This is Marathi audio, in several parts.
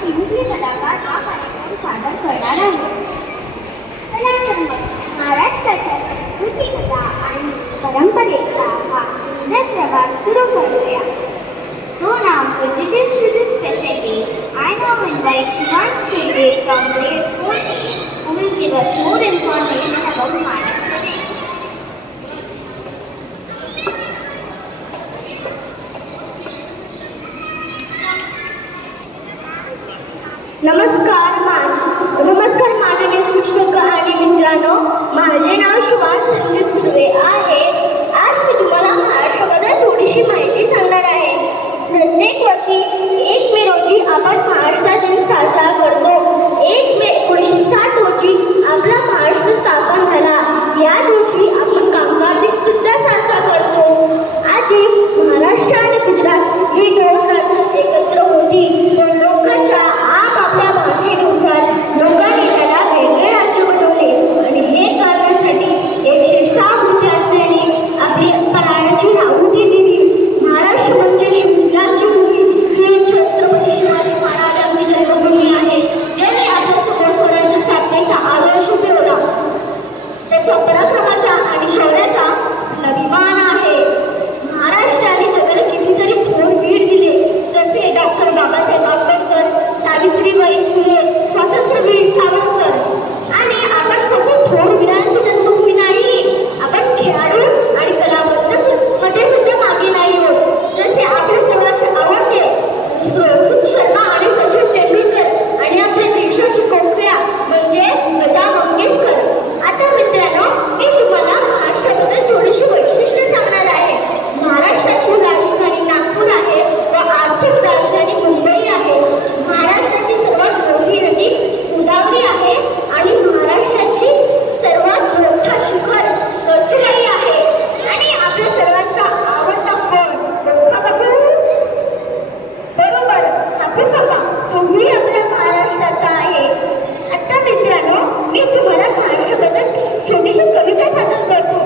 चिमुकली कलाकार हा कार्यक्रम सादर करणार आहे. चला तर मग महाराष्ट्राच्या संस्कृतीचा आणि परंपरेचा हा सुंदर प्रवास सुरू करूया. So now to introduce to this special day, I now invite Shivansh Shinde from grade 4A, who will give us more information about Maharashtra. नमस्कार माननीय शिक्षक आणि मित्रांनो, माझे नाव शिवांश संदीप सुर्वे आहे. आज मी तुम्हाला महाराष्ट्राबद्दल थोडीशी माहिती सांगणार आहे. प्रत्येक वर्षी 1 मे रोजी आपण महाराष्ट्र दिन साजरा करतो. 1 मे 1960 रोजी आपला महाराष्ट्र स्थापन झाला. या दिवशी आपण कामगार दिन सुद्धा साजरा करतो. आधी महाराष्ट्र आणि गुजरात ही 2 राज्ये एकत्र होती. पण लोकांच्या आपापल्या भाषेनुसार लोकांनी त्याला वेगळे राज्य बनवले आणि हे करण्यासाठी 106 विद्यार्थ्यांनी आपली प्राणाची आहुती दिली. महाराष्ट्र म्हणजे शिवराज्य भूमी, ही छत्रपती शिवाजी महाराजांची जन्मभूमी आहे. त्यांनी आपल्या सर्व स्वराज्य स्थापनेचा आदर्श ठेवला. त्याच्या पराक्रमाचा आणि शौर्याचा अभिमान आहे. महाराष्ट्राने जगाला कितीतरी थोर वीर दिले, जसे डॉक्टर बाबासाहेब आंबेडकर, सावित्रीबाई फुले, स्वातंत्र्यवीर सावरकर. आणि आपण फक्त थोर वीरांची जन्मभूमी नाही, आपण खेळाडू आणि कलावंतांमध्ये सुद्धा मागे नाही आहोत. जसे आपल्या सर्वांचे आवडते रोहित शर्मा आणि सचिन तेंडुलकर आणि आपल्या देशाची कोकिळा म्हणजे लता मंगेशकर. आता मित्रांनो, मी तुम्हाला महाराष्ट्राबद्दल थोडीशी वैशिष्ट्ये सांगणार आहे. महाराष्ट्राची राजधानी नागपूर आहे व आर्थिक राजधानी मुंबई आहे. महाराष्ट्राची सर्वात मोठी नदी गोदावरी आहे आणि महाराष्ट्राची सर्वात मोठा शिखर कळसुबाई आहे. आणि आपल्या सर्वांचा आवडता फळ बरोबर हापूस आंबा तोही आपल्या महाराष्ट्राचा आहे. आता मित्रांनो, मी तुम्हाला महाराष्ट्राबद्दल छोटीशी कविता सादर करतो.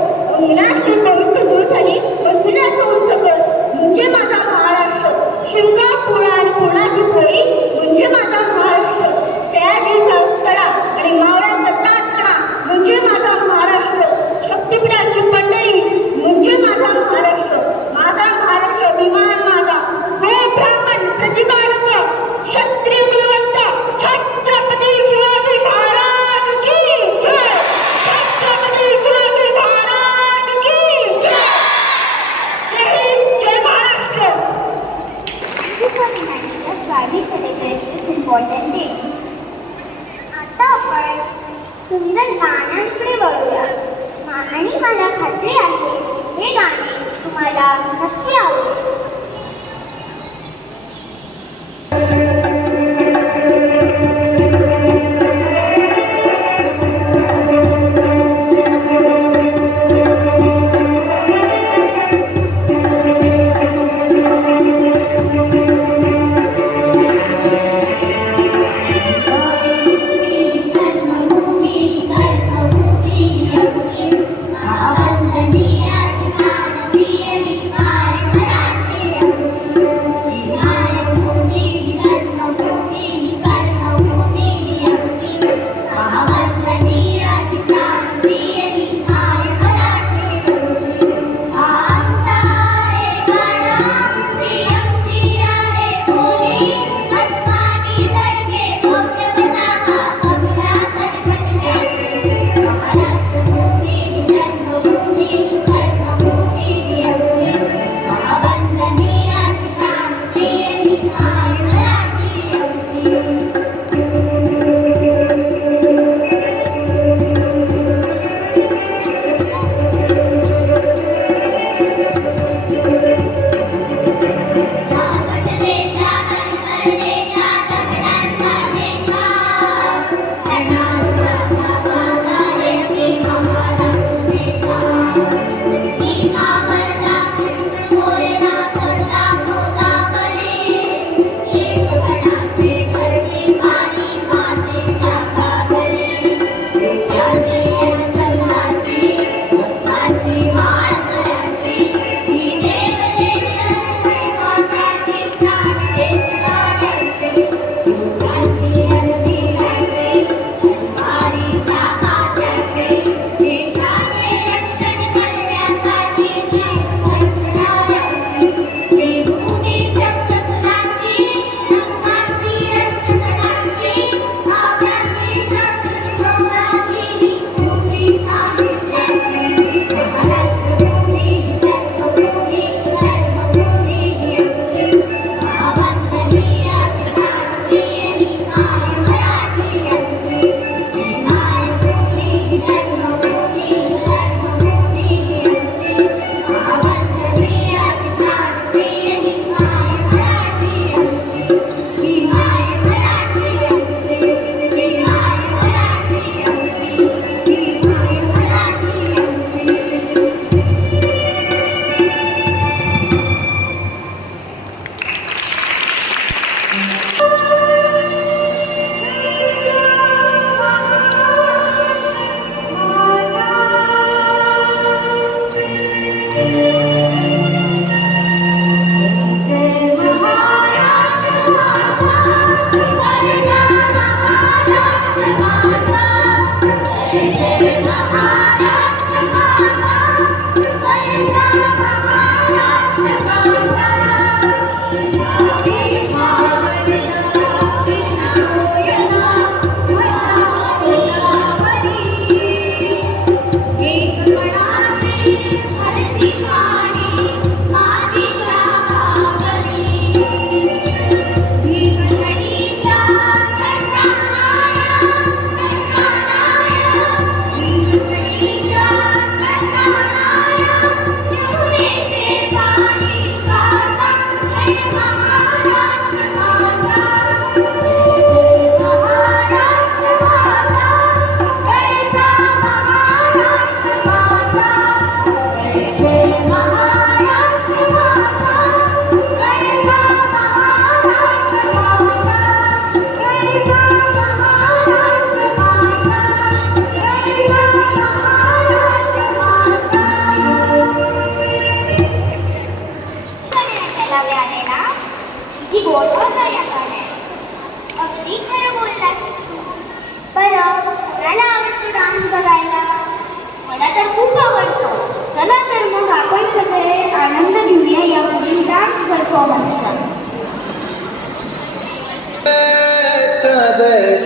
उन्हातली पवित्र दिवस आणि मंदिराचा उंच कळस म्हणजे माझा महाराष्ट्र. शिमगा पोळा आणि कोणाची पोळी म्हणजे माझा महाराष्ट्र. सह्याद्रीचा तडा आणि मावळ्याचा ताटकडा म्हणजे माझा महाराष्ट्र. शक्तिपीठाची पंढरी म्हणजे माझा महाराष्ट्र. माझा महाराष्ट्र अभिमान माझा. हो ब्राह्मण प्रतिपादक क्षत्रिय कुलवंत छत्रपती शिवाजी महाराज की जय. छत्रपती शिवाजी महाराज की जय. जय हिंद, जय Maharashtra. Thank you for reminding us why we celebrate this important day. आता आपण सुंदर गाण्यांकडे वळूया. आणि मला खात्री आहे हे गाणे तुम्हाला नक्की आवडेल. वंदनीय माननीय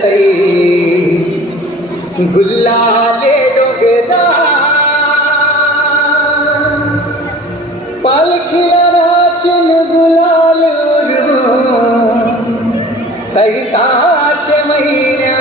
साजतई गुल्लाले डोगरा पालखीला नाचन गुलाल उडवून सैताच्या महिन्या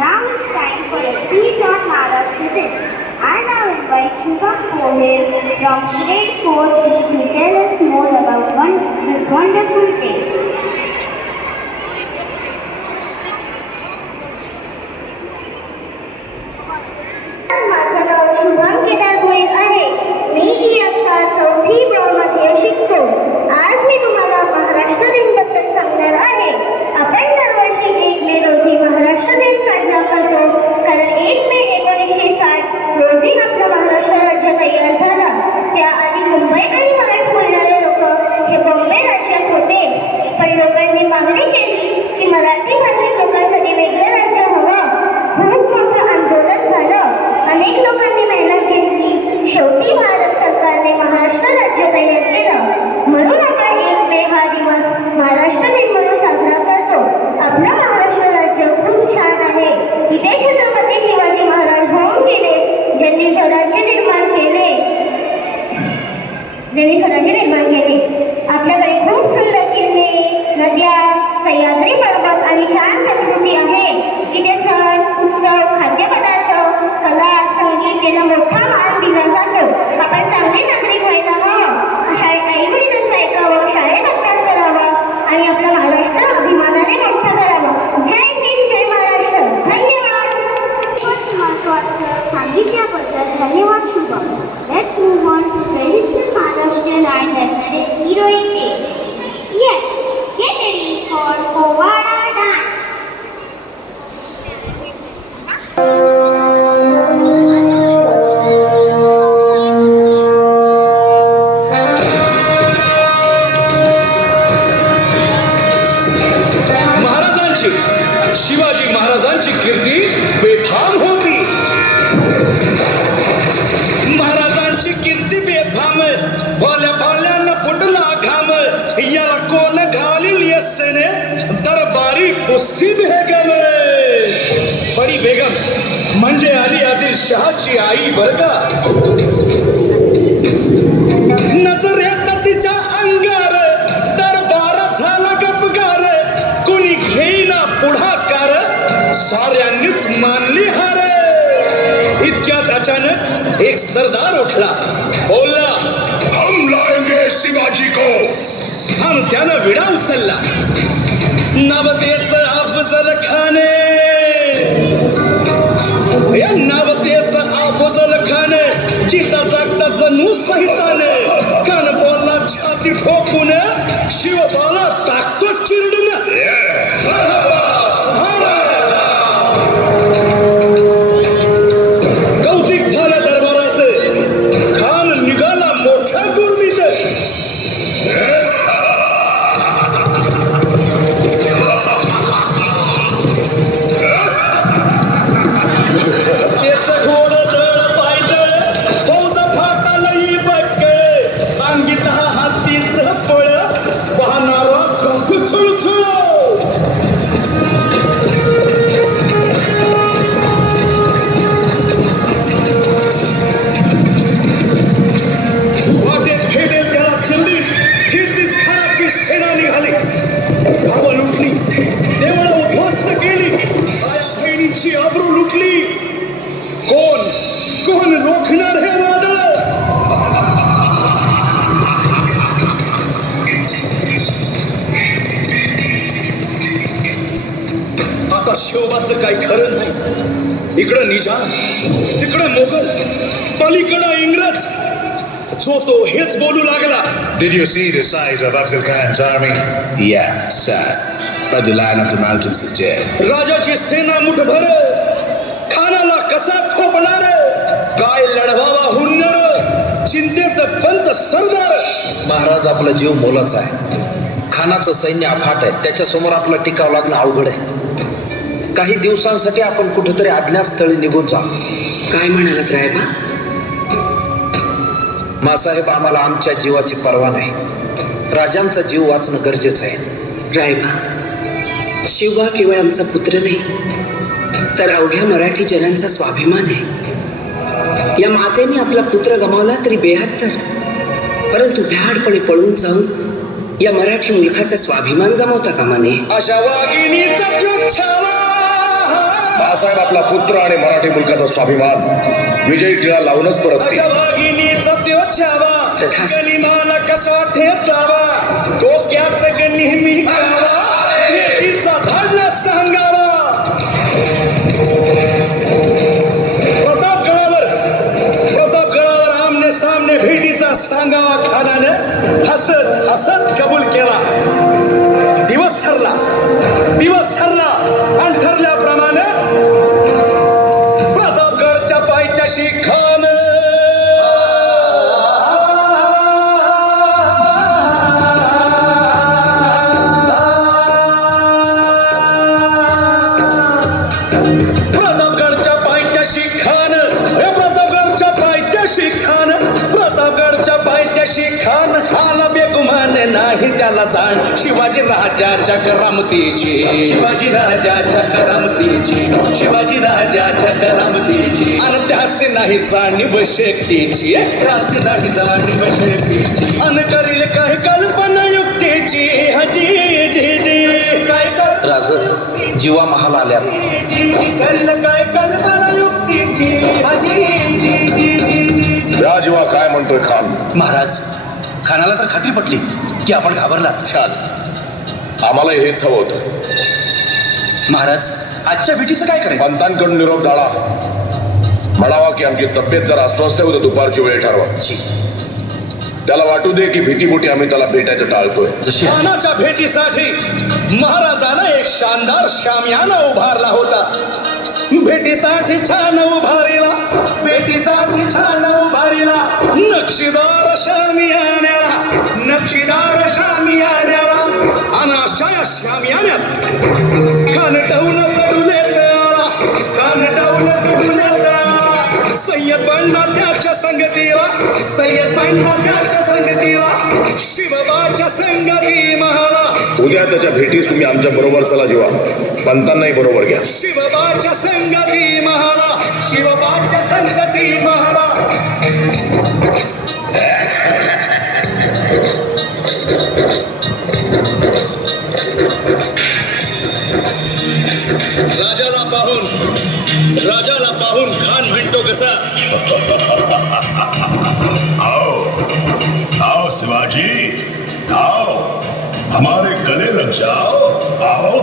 Now it's time for a speech on Maharashtra. I now invite Shubham Kohel from grade 4B to tell us more about this wonderful day. माझं नाव शुभम केदार गोयल आहे. मी इयत्ता 4थी ब मध्ये शिकतो. आज मी तुम्हाला महाराष्ट्र दिनबद्दल सांगणार आहे. आपण दरवर्षी 1 मे रोजी महाराष्ट्र दिन साजरा करतो, कारण 1 मे 1960 रोजी आपलं महाराष्ट्र राज्य तयार झालं. त्याआधी मुंबई आणि मराठी बोलणारे लोक हे बॉम्बे राज्यात होते, पण लोकांनी मागणी केली की मराठी भाषिक लोकांसाठी वेगळं राज्य हवं. खूप मोठं आंदोलन झालं. अनेक लोकांनी मेहनत घेतली. शेवटी भारत सरकारने महाराष्ट्र राज्य तयार केलं. म्हणून आपण 1 मे हा दिवस महाराष्ट्र दिन म्हणून साजरा करतो. आपलं महाराष्ट्र राज्य खूप छान आहे. इथे छत्रपती शिवाजी महाराज होऊन गेले, ज्यांनी स्वराज्य निर्माण केले. आपल्याकडे खूप सुंदर किल्ले, नद्या, सह्याद्री पर्वत आणि छान संस्कृती आहे. इथे सण, उत्सव, खाद्यपदार्थ, कला, संगीत याला मोठा मान दिला जातो. आपण चांगले नागरिक व्हायला हवं. शाळेत आई-वडिलांचं ऐकावं, शाळेत अभ्यास करावा आणि आपलं महाराष्ट्र अभिमानाने मोठं करावं. जय हिंद, जय महाराष्ट्र. धन्यवाद. महत्त्वाचं सांगितल्याबद्दल धन्यवाद Shubham. Let's move on to traditional Maharashtrian and its heroic tales. Yes, get ready for Povada dance. Shivaji महाराजांची कीर्ती बेफाम होती. महाराजांची कीर्ती बेफाम घाम भोल्या भाल्यानं फुटला घाम याला कोण घालील यस्सेने दरबारी कुस्ती बेगम बडी बेगम म्हणजे अली आदिलशहाची आई बर का. नजरेत तिच्या अंगार दरबार झाला गपगार कुणी घेईना पुढाकार साऱ्यांनीच मानली हार. इतक्यात अचानक एक सरदार उठला बोलला हम लाएंगे शिवाजी को. आणि त्यानं विडा उचलला. नवतेच अफजल खाने या नवतेच अफजल खाने चिता जागता जणू सहिताने कान बोलला छाती ठोकून शिवबाला टाकतो चिरडून. कौतिक झालं दरबारात. खान निघाला मोठ्या गुरमीत. त्याचं घोडं दळ पायदळ फौज फाटालाही बक्क अंगीत हातीच पळ वाहणारा कप चुळचुळ. वाटेत भेटेल त्याला खिल्ली खिचीत खानाची सेना निघाली. गावं लुटली देवळं उद्ध्वस्त केली आया बहिणीची आबरू लुटली. कोण कोण रोखणार हे वादळ. आता शिवबाचं काही खरं नाही. इकडं निजाम तिकडं मोगल पलीकडं इंग्रज. जो तो हेच बोलू लागला. Did you see the size of Afzal Khan's army? Yeah, sir. But the line of the mountains is dead. राजाची सेना मुठभर खानाला कसा थोपणार. काय लढवावा हुन्नर चिंतेत पंत सरदार. महाराज आपला जीव मोलाचा आहे. खानाचं सैन्य अफाट आहे. त्याच्यासमोर आपला टिकाव लागणं अवघड आहे. काही दिवसांसाठी आपण कुठेतरी अज्ञातस्थळी निघून जा. काय म्हणालात रायबा? मासाहेब आम्हाला आमच्या जीवाची पर्वा नाही. राजांचा जीव वाचणं गरजेचं आहे. रायबा, शिवबा केवळ आमचा पुत्र नाही तर अवघ्या मराठी जनांचा स्वाभिमान आहे. या मातेने आपला पुत्र गमावला तरी बेहत्तर, परंतु भ्याडपणे पळून जाऊन या मराठी मुलखाचा स्वाभिमान गमावता कामा नये. अशा वाघिणीचा त्यो छावा. बाळासाहेब आपला पुत्र आणि मराठी मुलकाचा स्वाभिमान विजयी टिळा लावूनच परततील. अशा वाघिणीचा त्यो छावा तथास्तु. गनिमाला कसा ठेचावा डोक्यात नेहमी कावा भेटीचा धाडला सांगावा. प्रतापगडावर आमने सामने भेटीचा सांगावा खानाने हसत हसत कबूल केला. दिवस ठरला आणि ठरल्याप्रमाणे प्रतापगडच्या पायथ्याशी खान प्रतापगडच्या पायथ्याशी आला बेगुमान नाही त्याला जाण शिवाजी राजाच्या करामतीची. आणि त्यासे नाही जाणीव शक्तीची. आणि करील काही कल्पना युक्तीची. हजी जी जी काय राज जीवा महाल आल्या. करील काय कल्पना युक्तीची. हजी जी जी जी. राजवा काय म्हणतोय खान? महाराज, खानाला तर खात्री पटली की आपण घाबरलात. छान, आम्हाला हेच हवं होतं. महाराज, आजच्या भेटीचं काय करायचं? पंतांकडून निरोप झाला. म्हणावा की आमची तब्येत जरा अस्वस्थ होतं, दुपारची वेळ ठरवा. त्याला वाटू दे की भीतीपोटी आम्ही त्याला भेटायचं टाळतोय. जशी खानाच्या भेटीसाठी महाराजानं एक शानदार शामियाना उभारला होता. भेटीसाठी छान उभारीला नक्षीदार शामियान्याला आणि अशा या शामियान्यात खान डाऊन पडून आला. सय्यद बंडा त्याच्या संगतीला सय्यद संगतीला शिवबाच्या संगती महाला. उद्या त्याच्या भेटीस तुम्ही आमच्या बरोबर चला जीवा, पंतांनाही बरोबर घ्या. शिवबाच्या संगती महाला, शिवबाच्या संगती महाला. राजाला पाहून खान म्हणतो कसा, आओ आओ शिवाजी, आओ हमारे गले लग जाओ, आओ.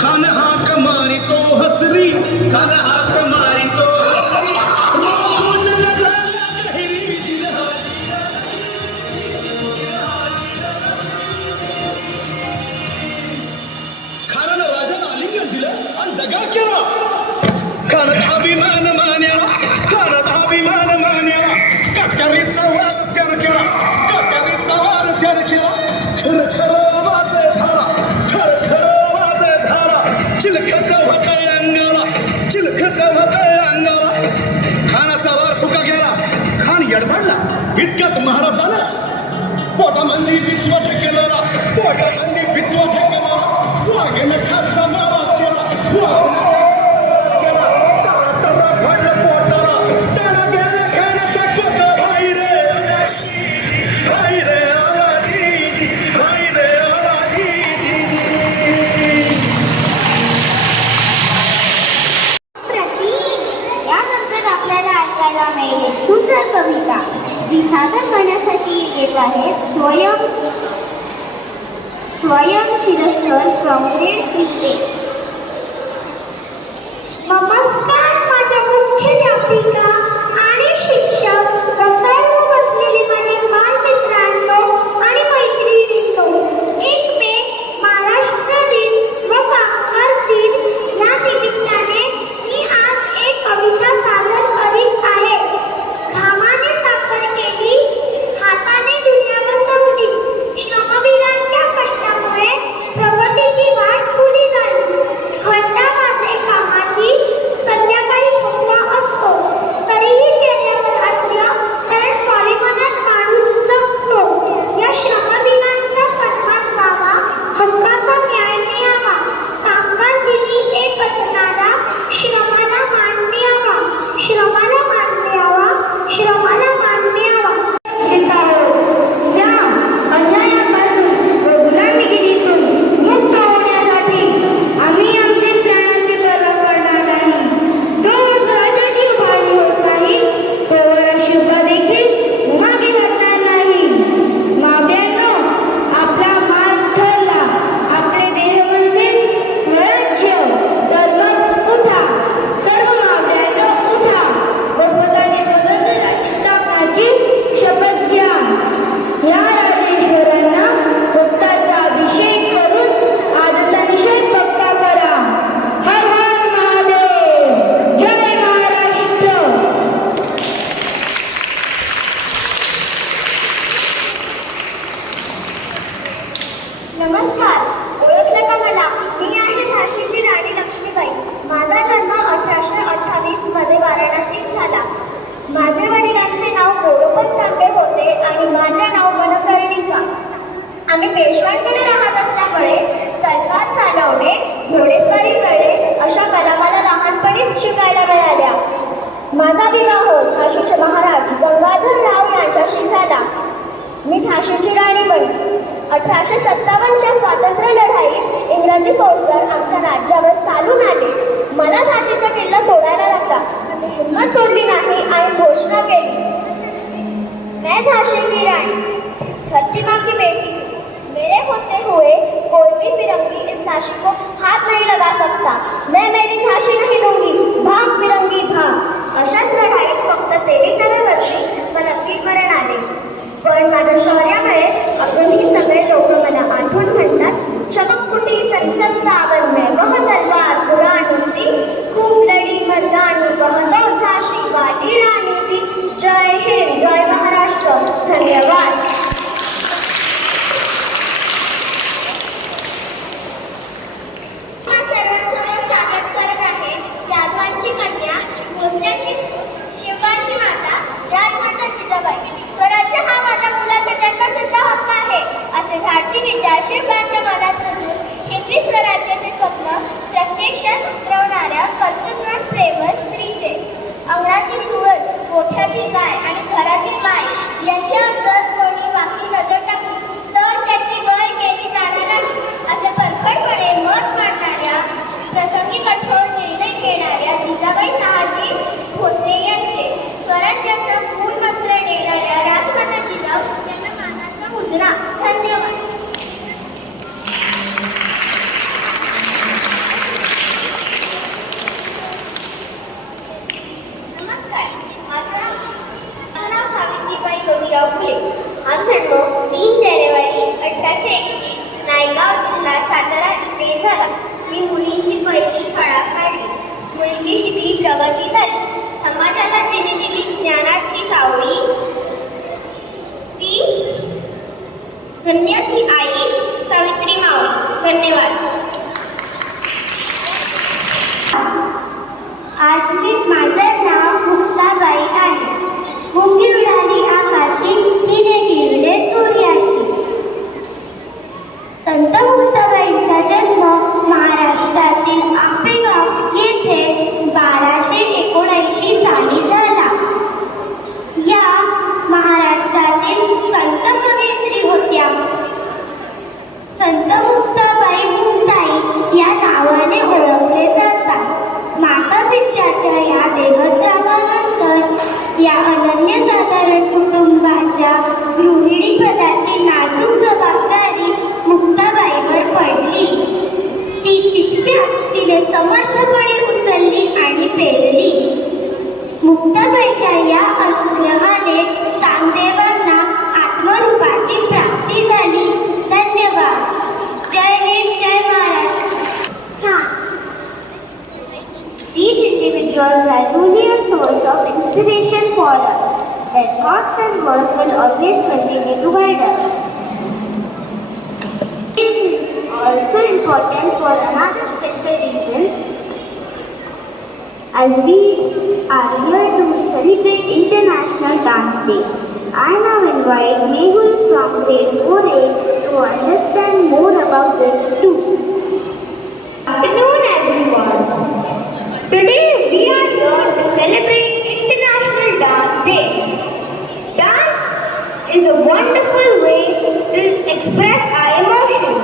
खान हाक मारितो हसरी, खान हाक मारितो हसरी. रोखून न झाला काही जिल्हा. खानानं राजाला आलिंगन दिलं आणि दगा केला. खानात अभिमान मान्याला, खानात अभिमान मान्याला. कट्यारीचा वार त्यानं केला, कट्यारीचा वार त्यानं केला. खर आवाज झाला, खर आवाज झाला. चिलखत होतंय अंगाला, चिलखत होतंय अंगाला. खानाचा वार फुका गेला, खान यडबडला. इतक्यात महाराज झाला. पोटामंदी बिचवा ठेकेला, पोटामंदी बिचवा ठेकेला. वाघेनं खानचा मारा केला, वाघेनं केला. तरा भडलं पोटाला, तरा गेला खानाचा कोटा. भाई रे आला जी, भाई रे आला जी. यानंतर आपल्याला ऐकायला मिळेल एक सुंदर कविता जी सादर करण्यासाठी येत आहे स्वयं शिरस्कर फ्रॉम ग्रेड क्रिस्टेस. नमस्कार माझ्या मुख्याध्यापिका आणि शिक्षक, रसायन बसलेले माझे बालमित्रांनो आणि मैत्रिणींनो. 1 मे महाराष्ट्र दिन व कामगार दिन या निमित्ताने मी आज एक कविता सादर करीत आहे. घामाने साखर केली, हाताने दुनिया बसवली. श्रमवीरांच्या कष्टामुळे प्रगतीची वाट खुली झाली. घंटा वाजले कामाची, संध्याकाळी झोपला असतो, तरीही चेहऱ्यावर हास्य, कारण स्वाभिमानात माणूस जगतो. या श्रमवीरांचा सन्मान व्हावा, हक्काचा न्याय मिळावा. कामगारजींनी एकच नारा, श्रमाला मान द्यावा, श्रमाला मान द्यावा, श्रमाला मान द्यावा. या अन्यायापासून व गुलामीगिरीतून मुक्त होण्यासाठी आम्ही आमचे प्राणांचे प्रभाव करणार नाही. जोवर स्वराज्याची उभारणी होत नाही तोवर शुभा देखील मागे हटणार नाही. मावळ्यांनो, आपला मार्ग ठरला, आपले देह म्हणजे स्वराज्य. तर मग उठा, सर्व मावळ्यांनो उठा व स्वतःचे स्वतंत्र राज्य स्थापनाची शपथ घ्या. या राजेश्वरांना रक्ताचा अभिषेक करून आजचा निषेध पक्का करा. हर हर महादेव, जय महाराष्ट्र. नमस्कार, ओळखलं का मला? मी आहे झाशीची राणी लक्ष्मीबाई. माझा जन्म 1828 मध्ये वाराणसीत झाला. माझ्या वडिलांचे नाव गोरोपंत तांबे होते आणि माझे नाव मनकर्णिका. आम्ही पेशव्यांकडे राहत असल्यामुळे तलवार चालवणे, घोडेस्वारी करणे अशा कला मला लहानपणीच शिकायला मिळाल्या. माझा विवाह झाशीचे महाराज गंगाधरराव यांच्याशी झाला. मी झाशीची राणी बनली. 1857च्या स्वातंत्र्य लढाईत इंग्रजी फौजदार आमच्या राज्यावर चालून आले. मला झाशीचा किल्ला सोडायला लागला. मी हिंमत सोडली नाही आणि घोषणा केली, मैं झाशी की राणी, धरती माँ की बेटी, मेरे होते हुए कोई भी फिरंगी इस झाशी को हाथ नहीं लगा सकता. मैं मेरी झाशी नहीं दूंगी, भाग फिरंगी भाग. अशाच लढाईत फक्त 23व्या वर्षी मला वीरमरण आले. पण माझ्या शौर्यामुळे अजूनही सगळे लोक मला आठवण म्हणतात. चमककुटी संसद सावन में वह तलवार पुरानी थी, खूब लड़ी मर्दानी वह तो झाशी वाली रानी थी. जय हिंद, जय महाराष्ट्र. धन्यवाद. पहिली शाळा काढली. मुलगी शिकली, प्रगती झाली. समाजाला तिने दिली ज्ञानाची सावळी. ती धन्य ती आई सावित्री मावळी. धन्यवाद. आज माझं नाव मुक्ताबाई आहे. मुंगी उडाली आकाशी, तिने गिरले सूर्याशी. संत मुक्ताबाईंचा जन्म महाराष्ट्रातील आपेगाव येथे 1279 साली झाला. या महाराष्ट्रातील संत कवयित्री होत्या. संत मुक्ताबाई मुक्ताई या नावाने ओळखले जातात. माता पित्याच्या या देवत्यागानंतर या अनन्यसाधारण कुटुंबाच्या गृहिणीपदाची नाजूक जबाबदारी मुक्ताबाईवर पडली. ती तितक्याच तिने समर्थपणे उचलली आणि पेलली. मुक्ताबाईच्या या अनुग्रहाने चांगदेवांना आत्मरूपाची प्राप्ती झाली. धन्यवाद. जय हिंद, जय महाराष्ट्र. छान. These individuals are truly a source of inspiration for us. Their thoughts and words will always continue to guide us. It is also important for another special reason. As we are here to celebrate International Dance Day, I now invite Mehul from grade 4A to understand more about this too. Good afternoon, everyone. Today we are here to celebrate International Dance Day. Dance is a wonderful way to express our emotions.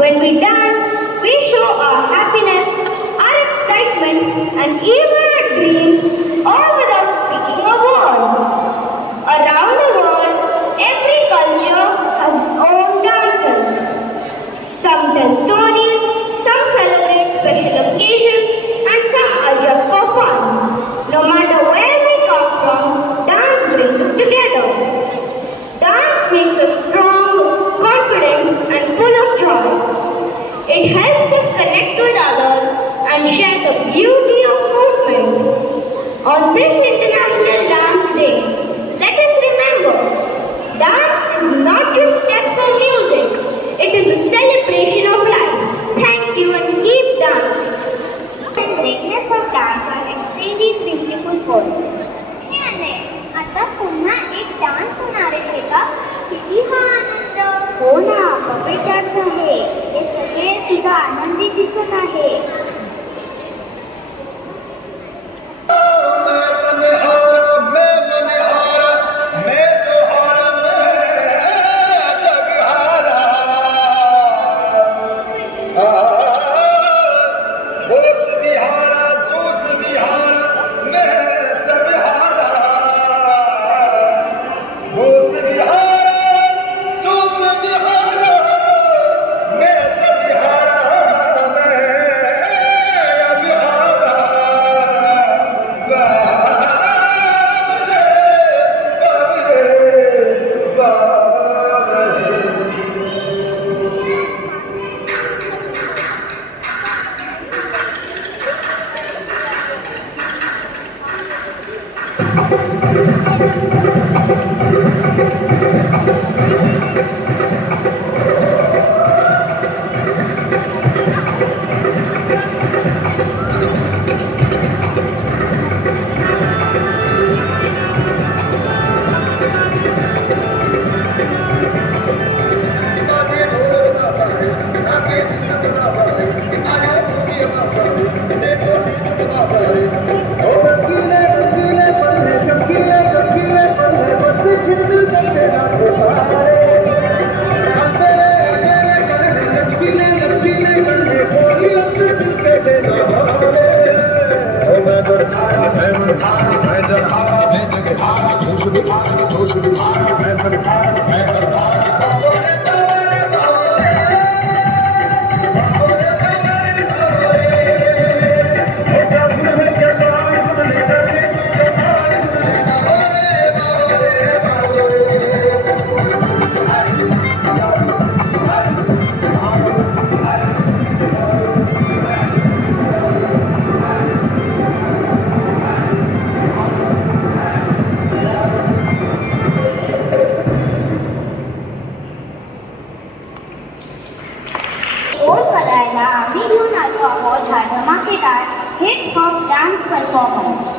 When we dance, we show our happiness, our excitement, and even our dreams, all without speaking a word. Around the world, every culture has its own dances. Some tell stories, some celebrate special occasions, and some are just for fun. No matter where we come from, dance brings us together. Dance makes us strong, confident, and full of joy. It helps us connect with others and share the beauty of movement. On this International Dance Day, let us remember, dance is not just steps or music, it is a celebration of life. Thank you and keep dancing. And greatness of dance are extremely beautiful words. आता पुन्हा एक डान्स होणार आहे का? किती हा आनंद. हो ना, पपेट डान्स आहे. हे सगळे सुद्धा आनंदी दिसत आहे. Chapki आपल्याला आम्ही घेऊन आलो आहोत हा धमाकेदार heap hop dance performance.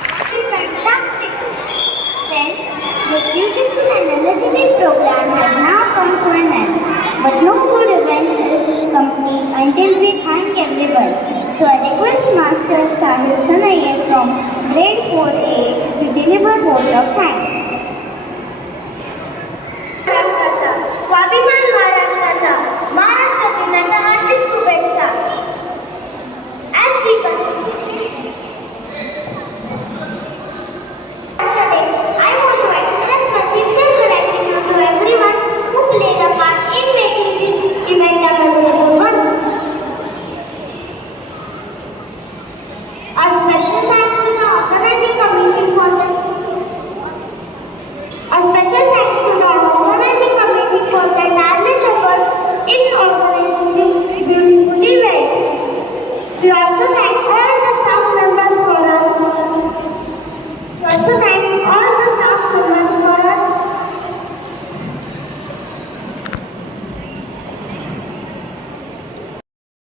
Fantastic! Friends, this beautiful and energetic program has now come to an end. But no good event is complete until we thank everyone. So I request Master Sahil Sanaiya from grade 4A to deliver vote of thanks. महाराष्ट्राचा स्वाभिमान, महाराष्ट्राचा महाराष्ट्र दिनाच्या हार्दिक शुभेच्छा. As we continue I want to express my sincere gratitude to everyone who played a part in making this event a memorable one. A special thanks to the organizing committee for the tireless efforts in organizing this beautiful event. We also thank all